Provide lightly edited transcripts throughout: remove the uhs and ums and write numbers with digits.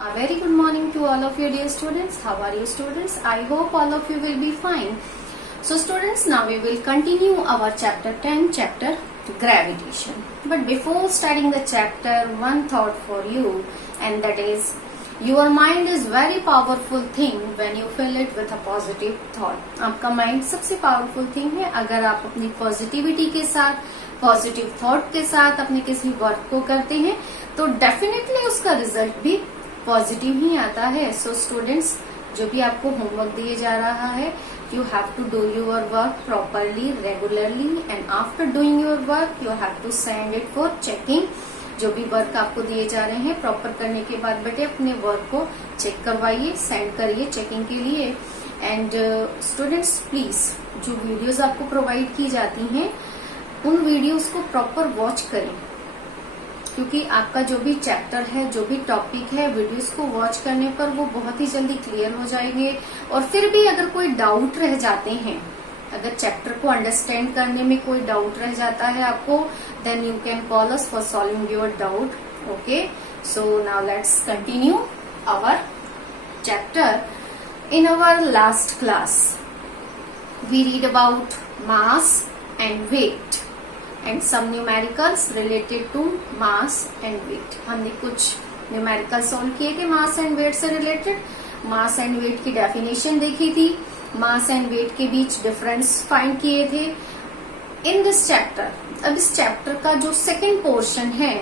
A very good morning to all of you dear students. How are you students? I hope all of you will be fine. So students, now we will continue our chapter 10, chapter gravitation. But before starting the chapter, one thought for you, and that is your mind is very powerful thing when you fill it with a positive thought. आपका mind सबसे powerful thing है अगर आप अपनी positivity के साथ, positive thought के साथ अपने किसी work को करते हैं तो definitely उसका result भी पॉजिटिव ही आता है. सो स्टूडेंट्स, जो भी आपको होमवर्क दिए जा रहा है, you have to do your work properly, regularly, and after doing your work you have to send it for checking. जो भी वर्क आपको दिए जा रहे हैं प्रॉपर करने के बाद बेटे अपने वर्क को चेक करवाइए, सेंड करिए चेकिंग के लिए. एंड स्टूडेंट्स प्लीज, जो वीडियोस आपको प्रोवाइड की जाती हैं उन वीडियोस को प्रॉपर वॉच करें, क्योंकि आपका जो भी चैप्टर है, जो भी टॉपिक है, वीडियोस को वॉच करने पर वो बहुत ही जल्दी क्लियर हो जाएंगे. और फिर भी अगर कोई डाउट रह जाते हैं, अगर चैप्टर को अंडरस्टैंड करने में कोई डाउट रह जाता है आपको, then you can call us for solving your doubt. Okay, so now let's continue our chapter. In our last class we read about mass and weight and some numericals related to mass and weight. हमने कुछ numerical solve किए थे मास and wait से related. Mass and wait की definition देखी थी, मास and wait के बीच difference find किए थे. इन दिस चैप्टर, अब इस चैप्टर का जो सेकेंड पोर्शन है,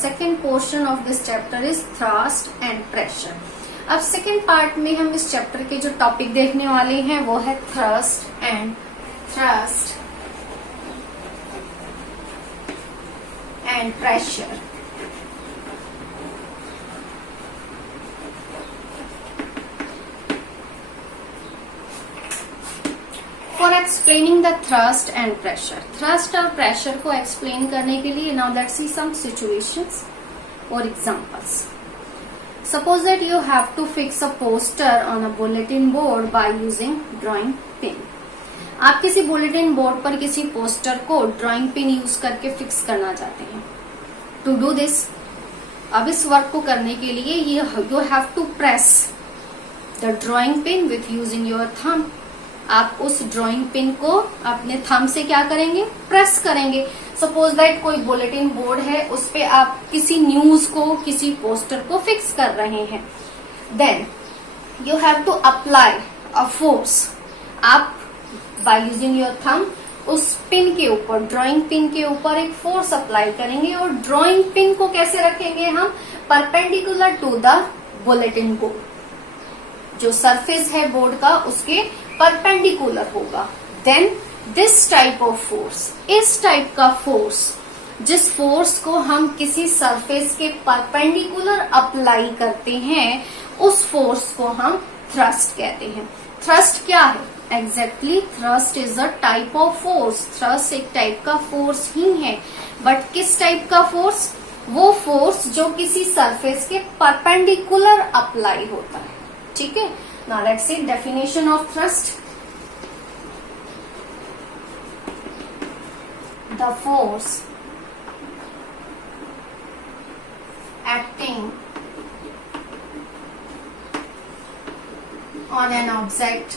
second portion of this chapter is thrust and pressure. अब सेकेंड पार्ट में हम इस चैप्टर के जो टॉपिक देखने वाले हैं वो है thrust and pressure. For explaining the thrust and pressure, thrust और pressure को explain करने के लिए now let's see some situations or examples. Suppose that you have to fix a poster on a bulletin board by using drawing pin. आप किसी bulletin board पर किसी poster को ड्राइंग पिन यूज करके फिक्स करना चाहते हैं. टू डू दिस, अब इस वर्क को करने के लिए you have to press the drawing pin with using your thumb. आप उस ड्राइंग पिन को अपने थंब से क्या करेंगे, प्रेस करेंगे. सपोज दैट कोई बुलेटिन बोर्ड है, उस पे आप किसी न्यूज को, किसी पोस्टर को फिक्स कर रहे हैं. Then you have to apply a force. आप बाय यूजिंग योर थंब उस पिन के ऊपर, ड्राइंग पिन के ऊपर एक फोर्स अप्लाई करेंगे और ड्राइंग पिन को कैसे रखेंगे हम, perpendicular to the bulletin board. जो सरफेस है बोर्ड का उसके परपेंडिकुलर होगा. Then this type of force, इस टाइप का फोर्स, जिस फोर्स को हम किसी सरफेस के परपेंडिकुलर अप्लाई करते हैं, उस फोर्स को हम थ्रस्ट कहते हैं. थ्रस्ट क्या है? Exactly thrust is a type of force. Thrust एक टाइप का फोर्स ही है, बट किस टाइप का फोर्स? वो फोर्स जो किसी सरफेस के परपेंडिकुलर अप्लाई होता है. ठीक है, now let's C definition of thrust. The force acting on an object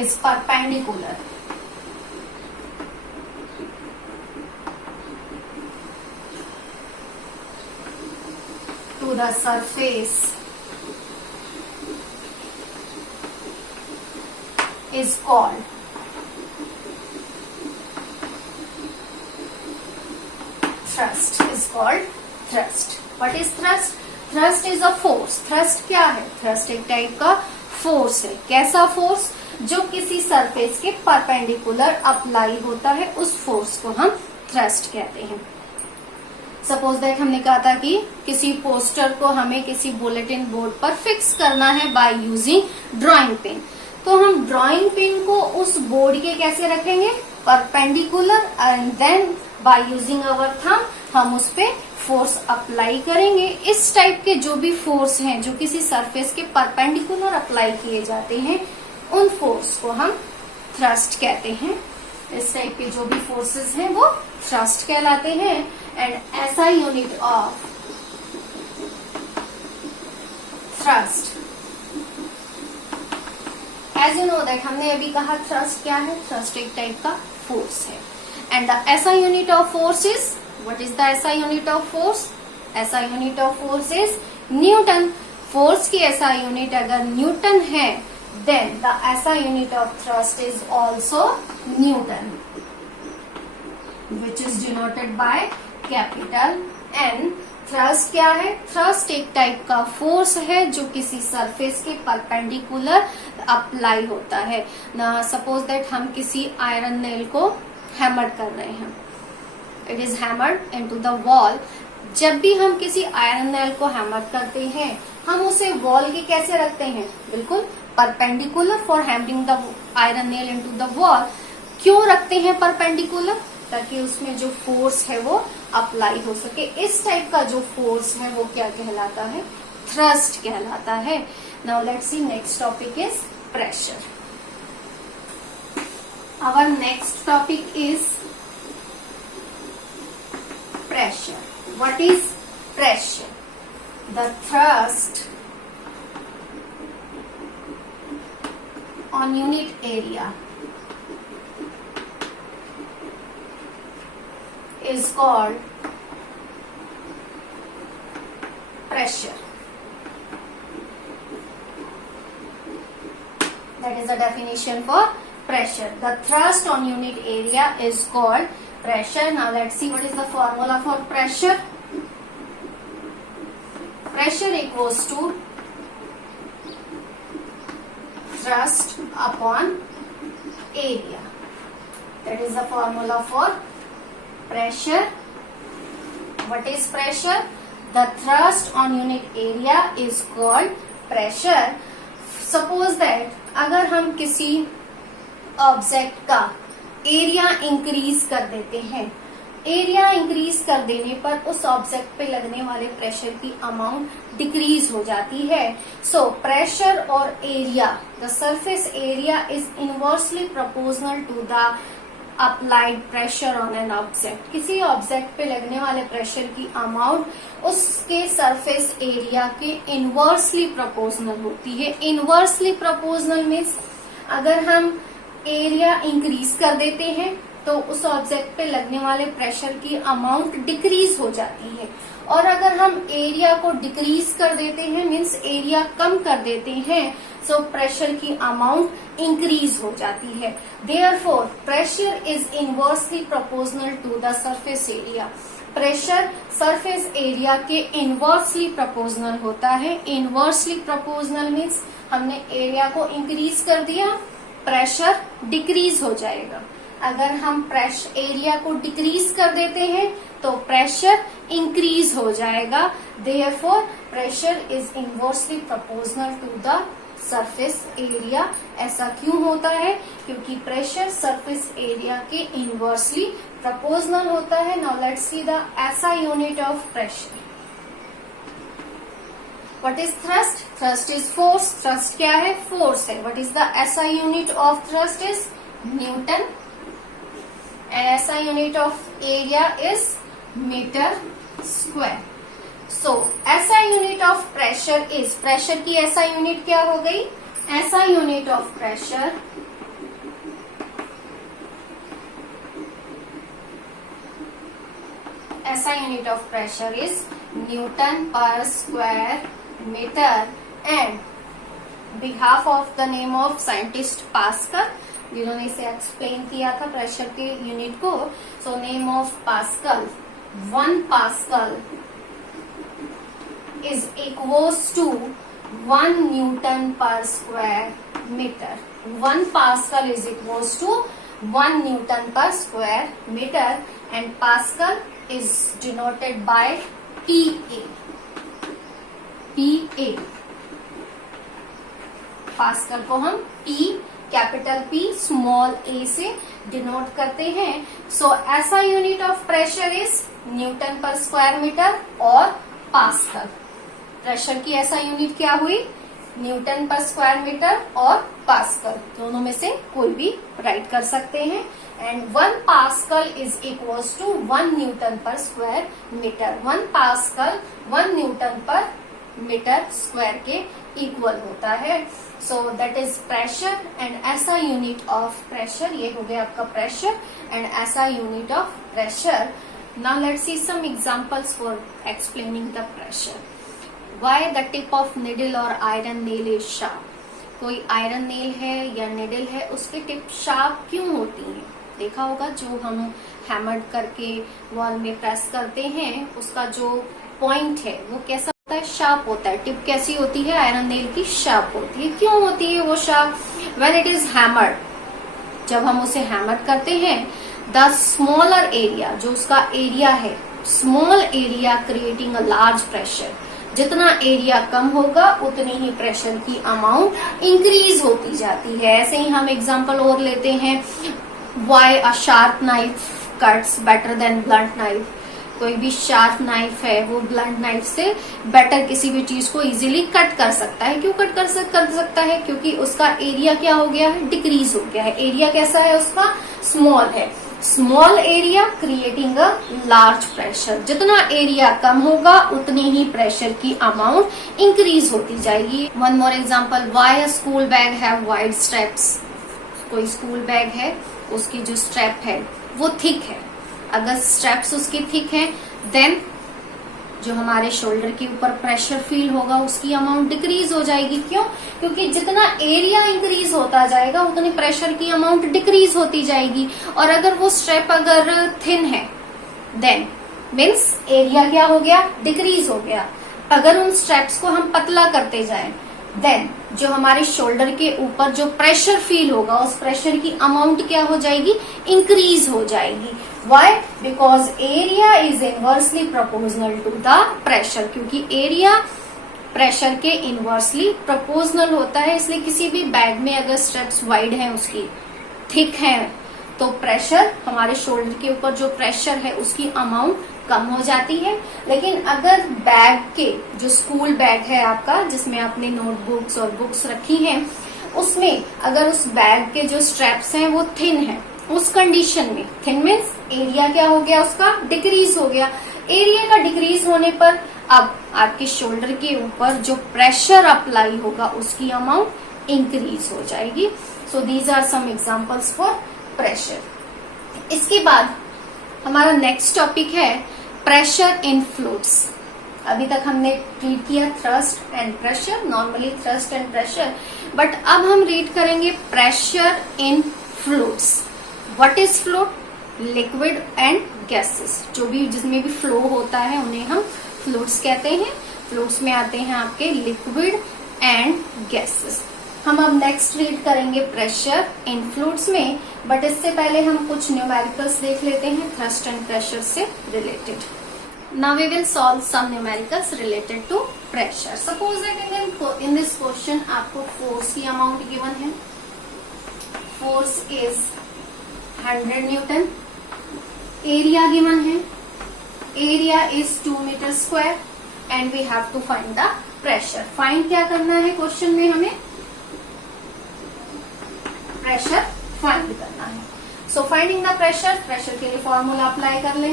is perpendicular to the surface is called thrust. Is called thrust. What is thrust? Thrust is a force. Thrust क्या है? Thrust एक type का force है. कैसा force? जो किसी surface के perpendicular apply होता है, उस फोर्स को हम थ्रस्ट कहते हैं. सपोज दैट हमने कहा था कि किसी पोस्टर को हमें किसी बुलेटिन बोर्ड पर फिक्स करना है बाय यूजिंग ड्राइंग पिन. तो हम ड्राइंग पिन को उस बोर्ड के कैसे रखेंगे, perpendicular, and then by using our thumb हम उस पे फोर्स अप्लाई करेंगे. इस टाइप के जो भी फोर्स हैं जो किसी सरफेस के परपेंडिकुलर अप्लाई किए जाते हैं, उन फोर्स को हम थ्रस्ट कहते हैं. इस टाइप के जो भी फोर्सेस हैं वो थ्रस्ट कहलाते हैं। And SI unit of thrust, as you know that हमने अभी कहा थ्रस्ट क्या है, थ्रस्ट एक टाइप का फोर्स है। And the SI unit of force is, what is the SI unit of force? SI unit of force is newton. Force की SI unit अगर न्यूटन है, then the SI unit of thrust is also newton, which is denoted by capital N। Thrust क्या है? Thrust एक type का force है जो किसी सरफेस के परपेंडिकुलर अप्लाई होता है। ना सपोज दैट हम किसी आयरन नेल को हैमर कर रहे हैं, it is hammered into the wall. जब भी हम किसी आयरन नेल को हैमर करते हैं, हम उसे वॉल के कैसे रखते हैं? बिल्कुल perpendicular for hammering the iron nail into the wall. क्यों रखते हैं परपेंडिकुलर? ताकि उसमें जो फोर्स है वो अप्लाई हो सके। इस टाइप का जो फोर्स है वो क्या कहलाता है? थ्रस्ट कहलाता है। Now let's see next topic is pressure. Our next topic is pressure. What is pressure? The thrust on unit area is called pressure. That is the definition for pressure. The thrust on unit area is called pressure. Now let's see what is the formula for pressure. Pressure equals to thrust upon area. That is the formula for pressure. What is pressure? The thrust on unit area is called pressure. Suppose that अगर हम किसी object का area increase कर देते हैं, area increase कर देने पर उस ऑब्जेक्ट पे लगने वाले प्रेशर की अमाउंट डिक्रीज हो जाती है। सो प्रेशर और area, the surface area is inversely proportional to the applied pressure on an object. किसी ऑब्जेक्ट पे लगने वाले प्रेशर की अमाउंट उसके सरफेस एरिया के इनवर्सली प्रोपोर्शनल होती है। इनवर्सली प्रोपोर्शनल मीन्स अगर हम एरिया इंक्रीज कर देते हैं तो उस ऑब्जेक्ट पे लगने वाले प्रेशर की अमाउंट डिक्रीज हो जाती है, और अगर हम एरिया को डिक्रीज कर देते हैं मीन्स एरिया कम कर देते हैं, सो प्रेशर की अमाउंट इंक्रीज हो जाती है। Therefore pressure is inversely proportional to the surface area. Pressure surface area के इनवर्सली प्रोपोर्शनल होता है। इनवर्सली प्रोपोर्शनल मीन्स हमने एरिया को इंक्रीज कर दिया, प्रेशर डिक्रीज हो जाएगा। अगर हम प्रेशर एरिया को डिक्रीज कर देते हैं तो प्रेशर इंक्रीज हो जाएगा। Therefore pressure is inversely proportional to the surface area. ऐसा क्यों होता है? क्योंकि प्रेशर सरफेस एरिया के इनवर्सली प्रोपोर्शनल होता है। Now let's see the SI unit of pressure. What is thrust? Thrust is force. Thrust क्या है? Force है. What is the SI unit of thrust is Newton. And SI unit of area is meter square. So SI unit of pressure is, pressure की SI unit क्या हो गई? SI unit of pressure SI unit of pressure is Newton per square meter, and behalf of the name of scientist Pascal, जिन्होंने इसे explain किया था pressure के unit को, so name of pascal, 1 pascal is equals to 1 newton per square metre. 1 pascal is equals to 1 newton per square metre, and pascal is denoted by PA। Pascal को हम P capital P small a से denote करते हैं। So SI unit of pressure is newton per square metre और pascal. Pressure की SI unit क्या हुई? Newton per square metre और पास्कल, दोनों में से कोई भी राइट कर सकते हैं। and 1 Pascal is equals to 1 Newton per square meter. 1 Pascal 1 Newton per metre square के इक्वल होता है. So that is pressure and ऐसा यूनिट ऑफ प्रेशर, ये हो गया आपका प्रेशर एंड ऐसा unit of pressure. Now let's see some examples for explaining the pressure. Why the tip of needle और आयरन नेल इज शार्प. कोई iron nail है या निडल है, उसकी टिप शार्प क्यों होती है? देखा होगा जो हम हैमर करके वॉल में प्रेस करते हैं उसका जो पॉइंट है वो कैसा होता है? शार्प होता है. टिप कैसी होती है? आयरन नेल की शार्प होती है. क्यों होती है वो sharp? When it is hammered, जब हम उसे हैमर करते हैं, द स्मॉलर एरिया, जो उसका एरिया है, small area creating a large pressure. जितना एरिया कम होगा उतनी ही प्रेशर की अमाउंट इंक्रीज होती जाती है. ऐसे ही हम एग्जांपल और लेते हैं. Why a sharp knife cuts better than blunt knife. कोई भी शार्प नाइफ है वो ब्लंट नाइफ से बेटर किसी भी चीज को इजीली कट कर सकता है. क्यों कट कर सकता है? क्योंकि उसका एरिया क्या हो गया है? डिक्रीज हो गया है. एरिया कैसा है उसका? स्मॉल है. Small area creating a large pressure. जितना एरिया कम होगा उतनी ही प्रेशर की अमाउंट इंक्रीज होती जाएगी. One more example. Why a school bag have wide straps. कोई स्कूल बैग है, उसकी जो स्ट्रैप है वो थिक है. अगर स्ट्रैप्स उसकी थिक है देन जो हमारे शोल्डर के ऊपर प्रेशर फील होगा उसकी अमाउंट डिक्रीज हो जाएगी. क्यों? क्योंकि जितना एरिया इंक्रीज होता जाएगा उतनी प्रेशर की अमाउंट डिक्रीज होती जाएगी. और अगर वो स्ट्रैप अगर थिन है देन मीन्स एरिया क्या हो गया? डिक्रीज हो गया. अगर उन स्ट्रैप्स को हम पतला करते जाएं देन जो हमारे शोल्डर के ऊपर जो प्रेशर फील होगा उस प्रेशर की अमाउंट क्या हो जाएगी? इंक्रीज हो जाएगी. Why? Because area is inversely proportional to the pressure. क्योंकि एरिया प्रेशर के इनवर्सली प्रोपोर्शनल होता है. इसलिए किसी भी बैग में अगर स्ट्रैप्स वाइड हैं, उसकी थिक है, तो प्रेशर हमारे शोल्डर के ऊपर जो प्रेशर है उसकी अमाउंट कम हो जाती है. लेकिन अगर बैग के जो स्कूल बैग है आपका, जिसमें आपने नोटबुक्स और बुक्स रखी हैं, उसमें अगर उस बैग के जो स्ट्रैप्स हैं वो थिन है, उस कंडीशन में थिन मीन्स एरिया क्या हो गया? उसका डिक्रीज हो गया. एरिया का डिक्रीज होने पर अब आपके शोल्डर के ऊपर जो प्रेशर अप्लाई होगा उसकी अमाउंट इंक्रीज हो जाएगी. So these are some examples for pressure. इसके बाद हमारा नेक्स्ट टॉपिक है प्रेशर इन फ्लूइड्स. अभी तक हमने रीड किया thrust and pressure, normally thrust and pressure, but अब हम रीड करेंगे pressure in fluids. What is fluid? Liquid and gases. जो भी जिसमें भी फ्लो होता है उन्हें हम फ्लूइड्स कहते हैं. फ्लूइड्स में आते हैं आपके लिक्विड एंड गैसेस. हम अब नेक्स्ट रीड करेंगे प्रेशर इन फ्लूइड्स में, बट इससे पहले हम कुछ न्यूमेरिकल्स देख लेते हैं थ्रस्ट एंड प्रेशर से related. Now we will solve some numericals related to pressure. Suppose that in this question आपको फोर्स की अमाउंट गिवन है. Force is 100 newton. Area given है. Area is 2 metre square and we have to find the pressure. Find क्या करना है question में? हमें pressure find करना है. So finding the pressure, pressure के लिए फॉर्मूला अप्लाई कर लें.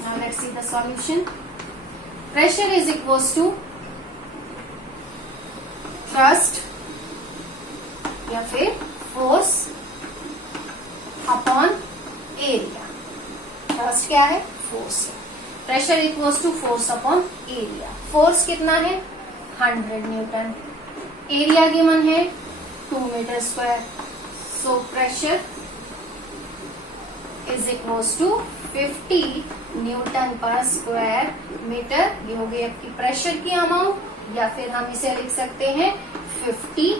Now let's see the solution. Pressure is equals to thrust या फिर फोर्स अपॉन एरिया. थ्रस्ट क्या है? फोर्स है. Pressure equals to force upon area. Force कितना है? 100 न्यूटन. एरिया गिवन है 2 metre square. So pressure is equals to 50 newton per square metre. ये हो गई आपकी प्रेशर की अमाउंट, या फिर हम इसे लिख सकते हैं 50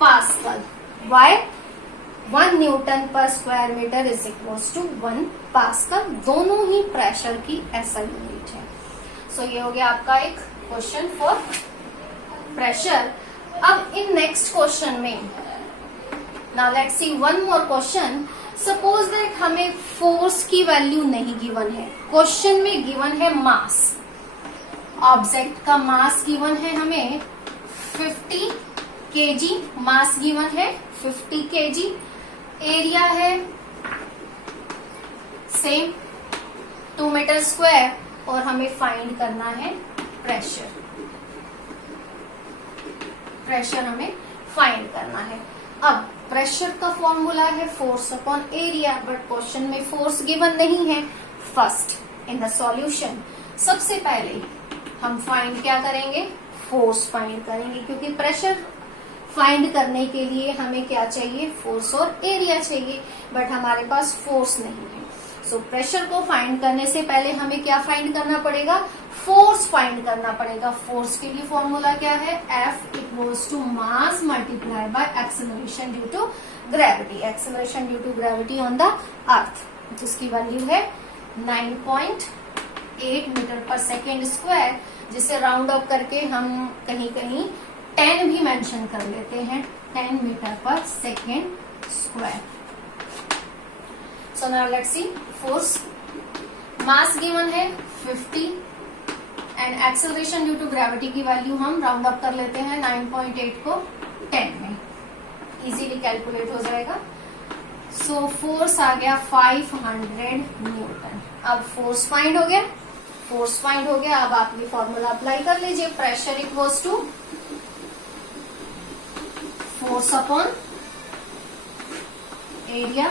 pascal. Why? 1 newton per square metre is equals to 1 pascal. दोनों ही प्रेशर की ऐसा यूनिट है. सो ये हो गया आपका एक क्वेश्चन फॉर प्रेशर. अब इन नेक्स्ट क्वेश्चन में now let's C one more question. Suppose that हमें फोर्स की वैल्यू नहीं गिवन है. क्वेश्चन में गिवन है मास. ऑब्जेक्ट का मास गिवन है हमें 50 kg. मास गिवन है 50 kg. एरिया है सेम 2 मीटर स्क्वायर और हमें फाइंड करना है प्रेशर। प्रेशर हमें फाइंड करना है। अब प्रेशर का फॉर्मूला है force upon area, but question में फोर्स गिवन नहीं है। फर्स्ट इन द सॉल्यूशन सबसे पहले हम फाइंड क्या करेंगे, फोर्स फाइंड करेंगे, क्योंकि प्रेशर फाइंड करने के लिए हमें क्या चाहिए, फोर्स और एरिया चाहिए, बट हमारे पास फोर्स नहीं है। सो प्रेशर को फाइंड करने से पहले हमें क्या फाइंड करना पड़ेगा, फोर्स फाइंड करना पड़ेगा। फोर्स के लिए फॉर्मूला क्या है, F equals to mass multiply by acceleration due to gravity. Acceleration due to gravity on the earth, जिसकी वैल्यू है 9.8 मीटर पर सेकेंड स्क्वायर, जिसे राउंड अप करके हम कहीं कहीं 10 भी मेंशन कर लेते हैं, 10 metre per second square. So now let's see force. Mass given है 50 and acceleration due to gravity की वैल्यू हम राउंड अप कर लेते हैं 9.8 को 10 में, इजीली कैलकुलेट हो जाएगा। सो फोर्स आ गया 500 न्यूटन। अब फोर्स फाइंड हो गया, फोर्स फाइंड हो गया। अब आप ये फॉर्मूला अप्लाई कर लीजिए, pressure equals to force upon area.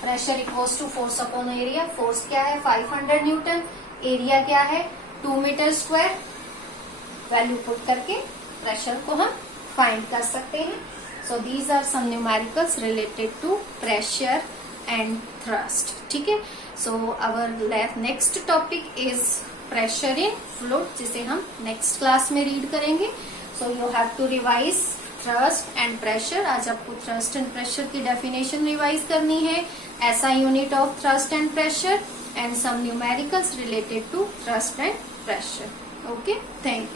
Pressure equals to force upon area. Force क्या है 500 न्यूटन, एरिया क्या है 2 मीटर स्क्वायर। वैल्यू पुट करके प्रेशर को हम फाइंड कर सकते हैं। So these are some numericals related to pressure and thrust. ठीक है, so our next topic is pressure in fluid, जिसे हम नेक्स्ट क्लास में रीड करेंगे। So you have to revise thrust and pressure. आज आपको थ्रस्ट एंड प्रेशर की definition revise करनी है, ऐसा unit of thrust and pressure, and some numericals related to thrust and pressure. Okay, thank you.